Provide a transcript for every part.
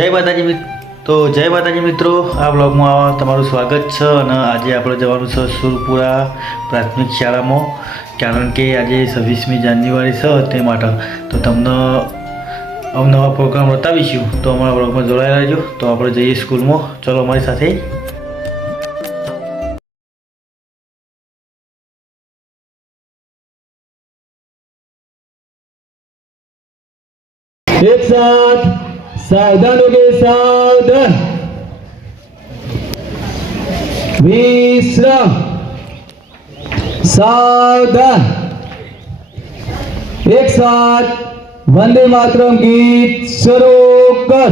જય માતાજી મિત્રો તો જય માતાજી મિત્રો, આ બ્લોગમાં તમારું સ્વાગત છે અને આજે આપણે જવાનું છે સુરપુરા પ્રાથમિક શાળામાં, કારણ કે આજે છવ્વીસમી જાન્યુઆરી છે તે માટે. તો તમને અવનવા પ્રોગ્રામ બતાવીશું. તો અમારા બ્લોગમાં જોડાયેલા રહેજો. તો આપણે જઈએ સ્કૂલમાં. ચલો અમારી સાથે. એક સાથ सावधान हो गए सावधान। विश्राम एक साथ वंदे मातरम गीत शुरू कर।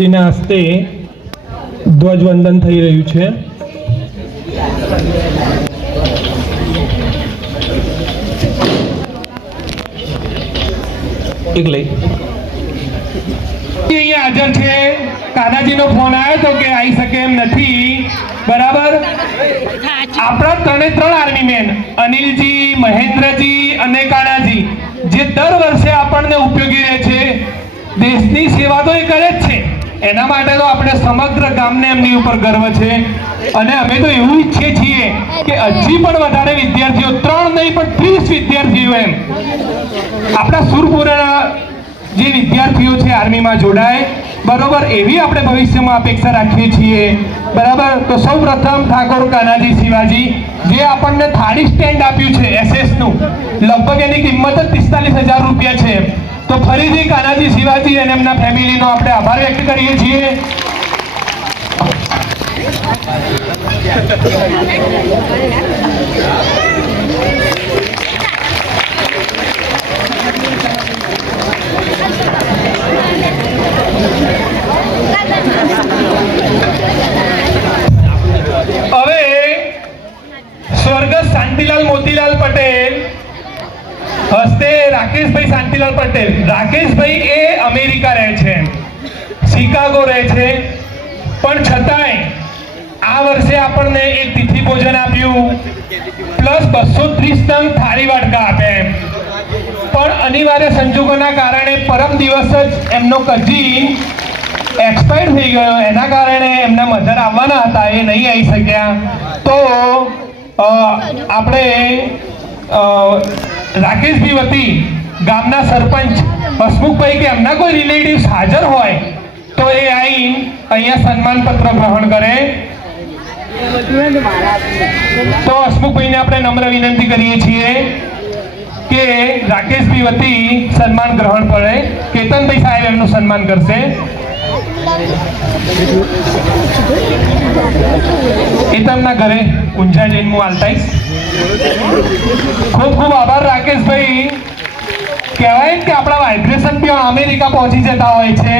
શિવાજીના હસ્તે ધ્વજવંદન થઈ રહ્યું છે. હાજર છે. કાનાજીનો ફોન આવ્યો તો કે આવી શકે એમ નથી. બરાબર? આપણા ત્રણે ત્રણ આર્મી મેન, અનિલજી, મહેન્દ્રજી અને કાનાજી, જે દર વર્ષે આપણને ઉપયોગી રહે છે. દેશની સેવા તો એ કરે જ છે. એના માટે તો આપણે સમગ્ર ગામને એમની ઉપર ગર્વ છે. અને અમે તો એવું ઈચ્છીએ છીએ કે હજી પણ વધારે વિદ્યાર્થીઓ, ત્રણ નહીં પણ ત્રીસ વિદ્યાર્થીઓ એમ, આપણા સુરપુરાના જે વિદ્યાર્થીઓ છે, આર્મીમાં જોડાય. બરોબર, એવી આપણે ભવિષ્યમાં અપેક્ષા રાખીએ છીએ. બરાબર? તો સૌ પ્રથમ ઠાકોર કાનાજી શિવાજી, જે આપણને થાળી સ્ટેન્ડ આપ્યું છે, એસએસનું. લગભગ એની કિંમત જ પિસ્તાલીસ હજાર રૂપિયા છે. તો ફરીથી કાનાજી શિવાજી અને એમના ફેમિલીનો આપણે આભાર વ્યક્ત કરીએ છીએ. હવે હસ્તે રાકેશભાઈ શાંતિલાલ પટેલ. રાકેશભાઈ એ અમેરિકા રહે છે. શિકાગો રહે છે. પણ છતાંય આ વર્ષે આપણને એક તિથિ ભોજન આપ્યું. પ્લસ બસો ત્રીસ ટન થાળી વાટકા આપ્યા પણ અનિવાર્ય સંજોગોના કારણે પરમ દિવસ જ એમનો કજી એક્સપાયર થઈ ગયો. એના કારણે એમના મધર આવવાના હતા. એ નહીં આવી શક્યા. તો આપણે રાકેશભાઈ વતી, ગામના સરપંચ હસમુખભાઈ કે એમના કોઈ રિલેટિવ્સ હાજર હોય, તો એ આવી અહીંયા સન્માન પત્ર ગ્રહણ કરે. તો હસમુખભાઈને આપણે નમ્ર વિનંતી કરીએ છીએ કે રાકેશભાઈ વતી સન્માન ગ્રહણ કરે. કેતનભાઈ સાહેબ એમનું સન્માન કરશે. એ ઘરે કુંજા જઈને હું આલતાઈશ ખૂબ ખૂબ આભાર રાકેશભાઈ. કહેવાય કે આપણા વાઇબ્રેશન બી અમેરિકા પહોંચી જતા હોય છે.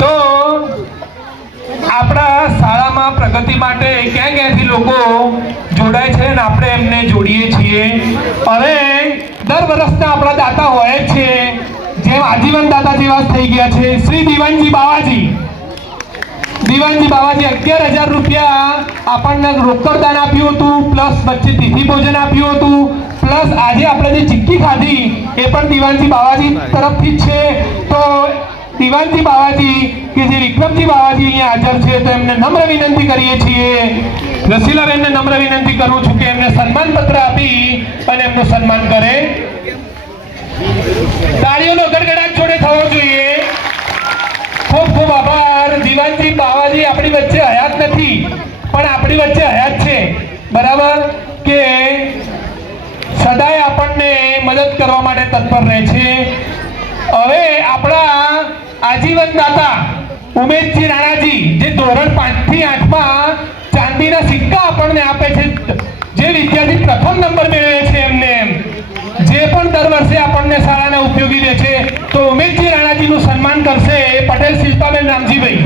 તો આપણા શાળામાં પ્રગતિ માટે ક્યાં ક્યાંથી લોકો જોડાય છે અને આપણે એમને જોડીએ છીએ. હવે દર વર્ષના આપણા દાતા હોય જ છે. જેમ આજીવન દાતા જેવા થઈ ગયા છે. શ્રી દિવાનજી બાવાજી. દીવાનજી બાવાજી અગિયાર હજાર રૂપિયા આપણને રોકડ દાન આપ્યું હતું, પ્લસ વચ્ચે તિથિ ભોજન આપ્યું હતું, પ્લસ આજે આપણે જે ચીક્કી ખાધી, એ પણ દિવાનજી બાવાજી તરફથી જ છે. તો દીવાનજી બાવાજી કે જે વિક્રમજી બાવાજી અહીંયા હાજર છે, તો એમને નમ્ર વિનંતી કરીએ છીએ. રસીલાબેનને નમ્ર વિનંતી કરું છું કે એમને સન્માન પત્ર આપી અને એમનું સન્માન કરે. તાળીઓનો ગડગડાટ જોડે થવો જોઈએ. ખૂબ ખૂબ આભાર. દીવાનજી બાવાજી આપણી વચ્ચે હયાત નથી, પણ આપણી વચ્ચે હયાત છે. બરાબર? કે સદાય આપણને મદદ કરવા માટે તત્પર રહે છે. હવે આપણા આજીવન દાતા ઉમેશજી રાણાજી જે ધોરણ પાંચથી આઠમાં ચાંદીના સિક્કા આપણને આપે છે, જે વિદ્યાર્થી પ્રથમ નંબર મેળવે છે એમને. જે પણ દર વર્ષે આપણને શાળાને ઉપયોગી રહે છે, તો ઉમેશજી રાણાજીનું સન્માન કરશે પટેલ શિલ્પાબેન રામજીભાઈ.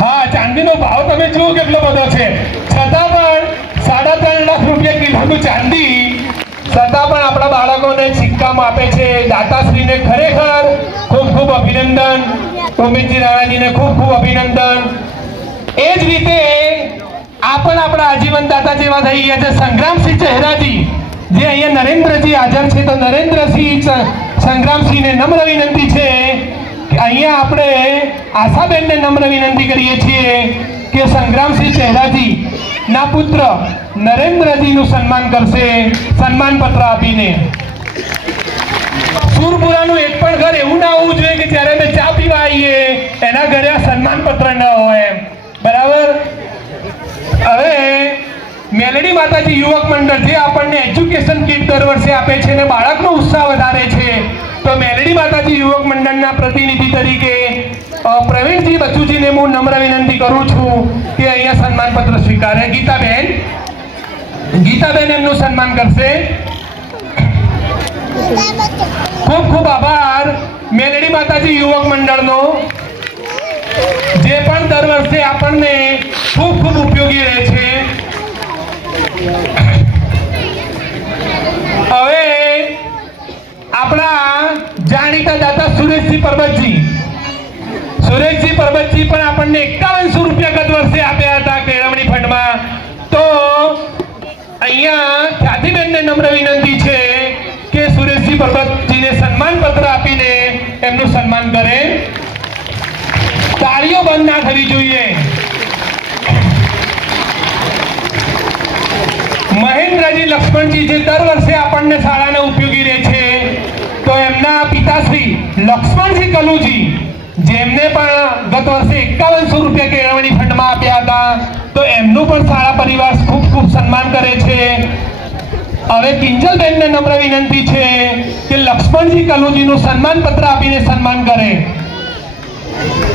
હા, ચાંદીનો ભાવ તમે જુઓ કેટલો બધો છે. છતાં પણ સાડા ત્રણ લાખ રૂપિયા કિલોનું ચાંદી છતાં પણ આપણા બાળકોને સિક્કામ આપે છે. દાતાશ્રીને ખરેખર ખૂબ ખૂબ અભિનંદન. ઉમેશજી રાણાજીને ખૂબ ખૂબ અભિનંદન. એ જ રીતે આ પણ આપણા આજીવન દાતા જેવા થઈ ગયા છે. સંગ્રામસિંહ ચહેરાજી, જે અહીંયા નરેન્દ્રજી હાજર છે, તો નરેન્દ્રસિંહ સંગ્રામસિંહને નમ્ર વિનંતી છે અહીંયા આપણે આશાબેનને નમ્ર વિનંતી કરીએ છીએ કે સંગ્રામસિંહ ચહેરાજી ના પુત્ર, નરેન્દ્રજીનું સન્માન કરશે સન્માનપત્ર આપીને. સુરપુરાનું એક પણ ઘર એવું ના હોવું જોઈએ કે જ્યારે અમે ચા પીવા આવીએ, એના ઘરે આ સન્માનપત્ર ન હોય બરાબર? હવે, મેલડી માતાજી યુવક મંડળ જે આપણને એજ્યુકેશન કીટ દર વર્ષે આપે છે અને બાળકનો ઉત્સાહ વધારે છે, તો મેલડી માતાજી યુવક મંડળના પ્રતિનિધિ તરીકે પ્રવીણજી, બચુજીને હું નમ્ર વિનંતી કરું છું કે અહીંયા સન્માનપત્ર સ્વીકારે. ગીતાબેન ગીતાબેન એમનું સન્માન કરશે. ખૂબ ખૂબ આભાર. મેલડી માતાજી યુવક મંડળનો, જે પણ દર વર્ષે આપણને ખૂબ ખૂબ ઉપયોગી રહે છે. હવે આપણા જાણીતા દાતા સુરેશજી પરબતજી. સુરેશજી, પરબતજી પણ આપણને એકાવનસો રૂપિયા ગત વર્ષે આપ્યા હતા કેળવણી ફંડમાં. તો અહીંયા ખ્યાતિબેનને નમ્ર વિનંતી છે કે સુરેશજી પરબતજીને સન્માન પત્ર આપીને એમનું સન્માન કરે. તાળીઓ બંધ ના થવી જોઈએ. મહેન્દ્રજી, લક્ષ્મણજી જે દર વર્ષે આપણને શાળાને ઉપયોગી રહે છે, તો એમના પિતાશ્રી લક્ષ્મણજી કલુજી જેમને પણ ગત વર્ષે એકાવનસો રૂપિયા કેળવણી ફંડમાં આપ્યા હતા, તો એમનું પણ શાળા પરિવાર ખૂબ ખૂબ સન્માન કરે છે. હવે કિંજલબેનને નમ્ર વિનંતી છે કે લક્ષ્મણજી કલુજીનું સન્માન પત્ર આપીને સન્માન કરે.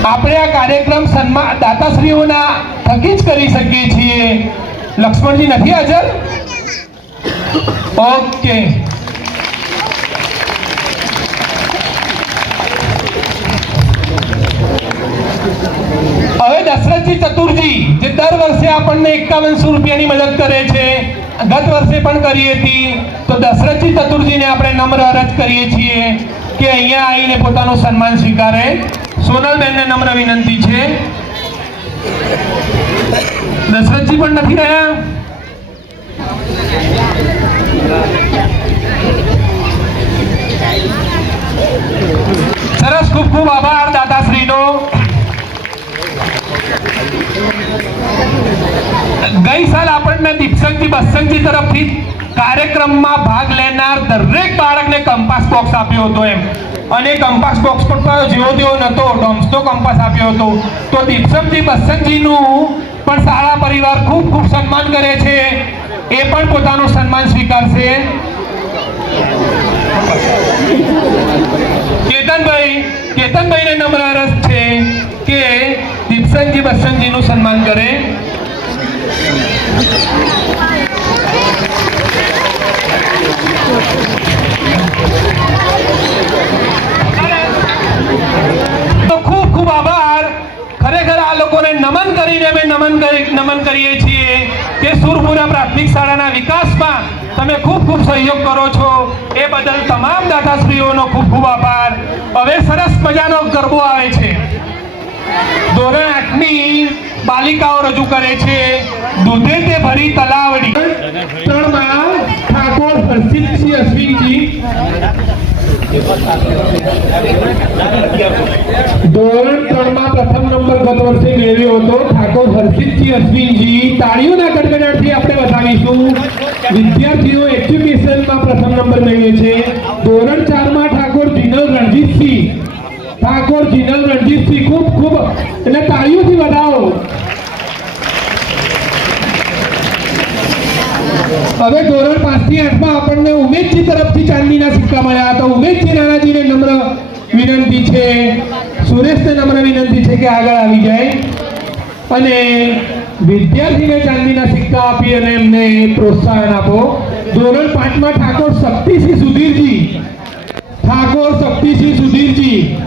આપણે આ કાર્યક્રમ સન્માન દાતાશ્રીઓના થકી જ કરી શકીએ છીએ. લક્ષ્મણજી નથી હાજર? ઓકે. હવે દશરથજી જે દર વર્ષે આપણને એકાવનસો રૂપિયાની મદદ કરે છે. ગત વર્ષે પણ કરી હતી. તો દશરથજી ચતુર્જીને આપણે નમ્ર અરજ કરીએ છીએ કે અહીંયા આવીને પોતાનું સન્માન સ્વીકારે. સોનલબેનને નમ્ર વિનંતી છે. દશરથજી પણ નથી રહ્યા? સરસ, ખૂબ ખૂબ આભાર દાદાશ્રીનો. ગઈ સાલ આપણને દીપસંગજી બસંગજી તરફથી કાર્યક્રમમાં ભાગ લેનાર દરેક બાળકને કંપાસ બોક્સ આપ્યો હતો એમ. અને કંપાસ બોક્સ પણ જેવો તેવો નહોતો ડોમ્સનો કંપાસ આપ્યો હતો. તો દીપસંગજી બસંગજીનું પણ શાળા પરિવાર ખૂબ ખૂબ સન્માન કરે છે. એ પણ પોતાનું સન્માન સ્વીકારશે. કેતનભાઈ, કેતનભાઈને નમ્ર રસ છે કે દીપસંગજી બસંગજીનું સન્માન કરે. ખૂબ ખૂબ આભાર. ખરેખર આ લોકોને નમન કરીને અમે નમન કરી નમન કરીએ છીએ કે સુરપુરા પ્રાથમિક શાળાના વિકાસમાં તમે ખૂબ ખૂબ સહયોગ કરો છો. એ બદલ તમામ દાતાશ્રીઓનો ખૂબ ખૂબ આભાર. હવે સરસ મજાનો ગરબો આવે છે. ધોરણ આઠની બાલિકાઓ રજૂ કરે છે. દૂધે તે ભરી તલાવડી. તણમાં ઠાકોર હર્ષિતસિંહ અશ્વિનજી. અશ્વિનજી આપણે બતાવીશું. વિદ્યાર્થીઓ એજ્યુકેશનમાં પ્રથમ નંબર મેળવ્યો છે. ધોરણ ચારમાં ઠાકોર જીનલ રણજીતસિંહ. ઠાકોર જીનલ રણજીતસિંહ ખૂબ ખૂબ એટલે તાળીઓથી વધાવો. હવે ધોરણ પાંચથી આઠમાં આપણને ઉમેદજી તરફથી ચાંદીના સિક્કા મળ્યા હતા. ઉમેશજી નાનાજીને નમ્ર વિનંતી છે. સુરેશને નમ્ર વિનંતી છે કે આગળ આવી જાય. અને વિદ્યાર્થીને ચાંદીના સિક્કા આપી અને એમને પ્રોત્સાહન આપો. ધોરણ પાંચમાં ઠાકોર શક્તિસિંહ સુધીરજી. ઠાકોર શક્તિસિંહ સુધીરજી.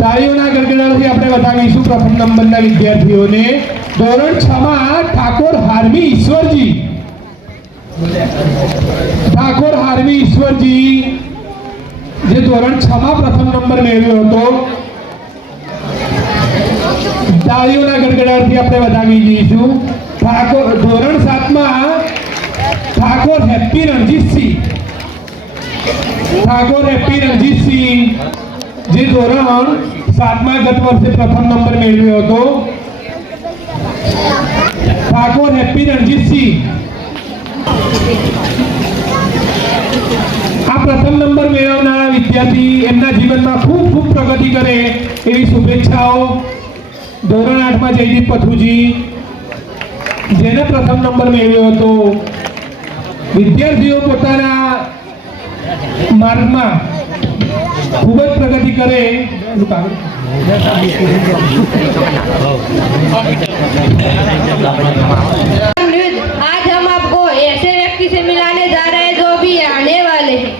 તાળીઓના ગડગડાટથી આપણે બતાવીશું પ્રથમ નંબરના વિદ્યાર્થીઓને. ધોરણ છ માં ઠાકોર હાર્મી ઈશ્વરજી. ઠાકોર હાર્મી ઈશ્વરજી, જે ધોરણ છ માં પ્રથમ નંબર મેળવ્યો હતો. તાળીઓના ગડગડાટથી આપણે બતાવી દઈશું. ઠાકોર, ધોરણ સાતમાં ઠાકોર હેપી રણજીતસિંહ. ઠાકોર એપી રણજીતસિંહ જે ધોરણ સાતમા ગત વર્ષે પ્રથમ નંબર મેળવ્યો હતો ઠાકોર હેપ્પી રણજીતસિંહ પ્રથમ નંબર મેળવનારા વિદ્યાર્થી એમના જીવનમાં ખૂબ ખૂબ પ્રગતિ કરે એવી શુભેચ્છાઓ ધોરણ આઠમાં જયદીપ પથુજી જેને પ્રથમ નંબર મેળવ્યો હતો વિદ્યાર્થીઓ પોતાના માર્ગમાં ખૂબ જ પ્રગતિ કરે એનું કાગળ. न्यूज आज हम आपको ऐसे व्यक्ति से मिलाने जा रहे हैं जो भी आने वाले हैं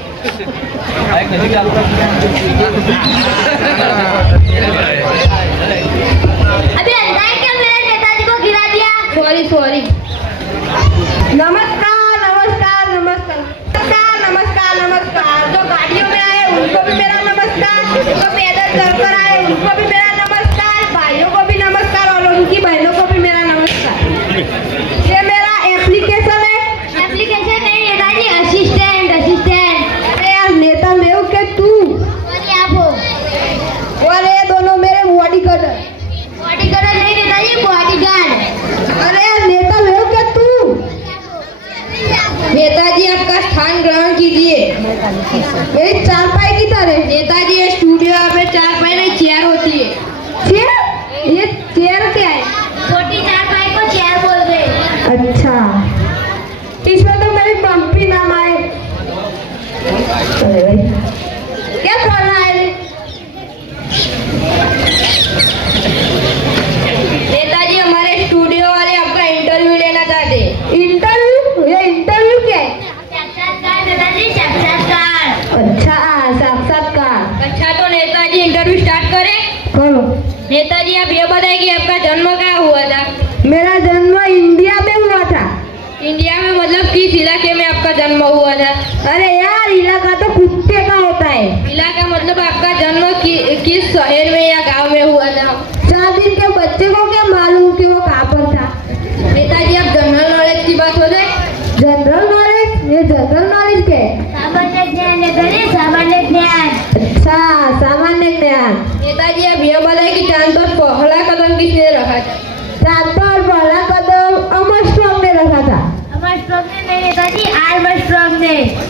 नमस्कार जो पैदल चलकर आए उनको भी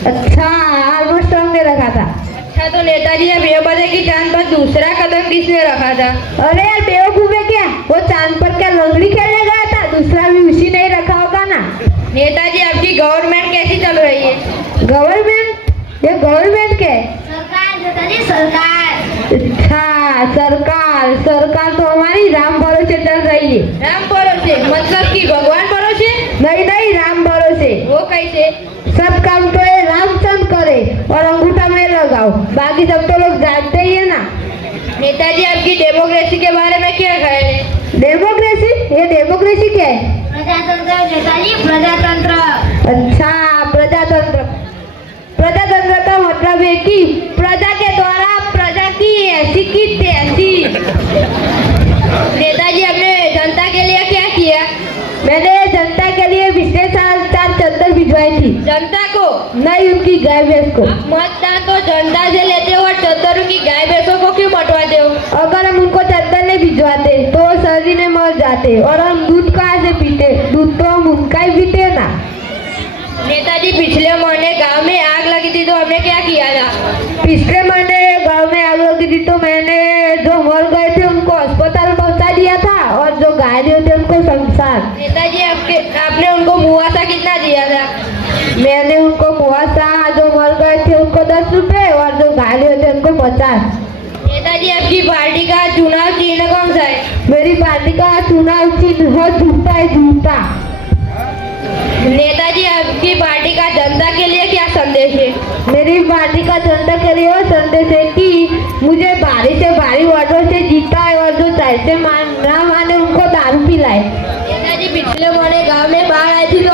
अच्छा आर्मर स्ट्रॉन्ग ने रखा था। अच्छा तो नेताजी यह बताए कि चाँद पर दूसरा कदम किसने रखा था? अरे यार बेवकूफ़ है क्या? वो चाँद पर क्या लंगड़ी खेलने गया था? दूसरा भी उसी ने रखा होगा ना। नेताजी आपकी गवर्नमेंट कैसी चल रही है? गवर्नमेंट? ये गवर्नमेंट क्या है सरकार नेताजी सरकार। अच्छा सरकार सरकार तो हमारी राम भरोसे चल रही है। राम भरोसे? मतलब कि भगवान भरोसे? नहीं नहीं राम भरोसे। वो कैसे? सब काम तो ये रामचंद्र करे और अंगूठा में लगाओ बाकी सब तो लोग जानते ही है ना नेताजी आपकी डेमोक्रेसी के बारे में क्या कहे डेमोक्रेसी ये डेमोक्रेसी क्या है? प्रजातंत्र नेताजी प्रजातंत्र। अच्छा प्रजातंत्र। प्रजातंत्र का मतलब है कि प्रजा के द्वारा प्रजा की ऐसी की ऐसी। नेताजी हमने जनता के लिए क्या किया? मैंने जनता के लिए विशेष आचार चार भिजवाई थी। जनता को? नहीं उनकी गाय भैंस को। मतदान तो जनता से लेते हो और चंदन उनकी गाय भैंस जाते। और हम दूध कहाँ से पीते दूध तो हम उनका ही पीते ना। नेताजी पिछले महीने गाँव में आग लगी थी तो हमने क्या किया था? पिछले महीने गाँव में आग लगी थी तो मैंने जो मर गए थे उनको अस्पताल पहुँचा दिया था और जो घायल थे उनको शमशान नेताजी आपके आपने उनको मुआवजा कितना दिया था? मैंने उनको मुआवजा जो मर गए थे उनको दस रुपए और जो घायल थे उनको पचास। नेताजी आपकी पार्टी का चुनाव चिन्ह कौन सा है? मेरी पार्टी का चुनाव चिन्ह है जूता है जूता नेताजी आपकी पार्टी का जनता के लिए क्या संदेश है मेरी पार्टी का जनता के लिए वो संदेश है कि मुझे भारी से भारी वोटों से जीता है और जो चाहे से मान ना माने उनको दारू पिलाए नेताजी पिछले महीने गांव में बाढ़ आई थी तो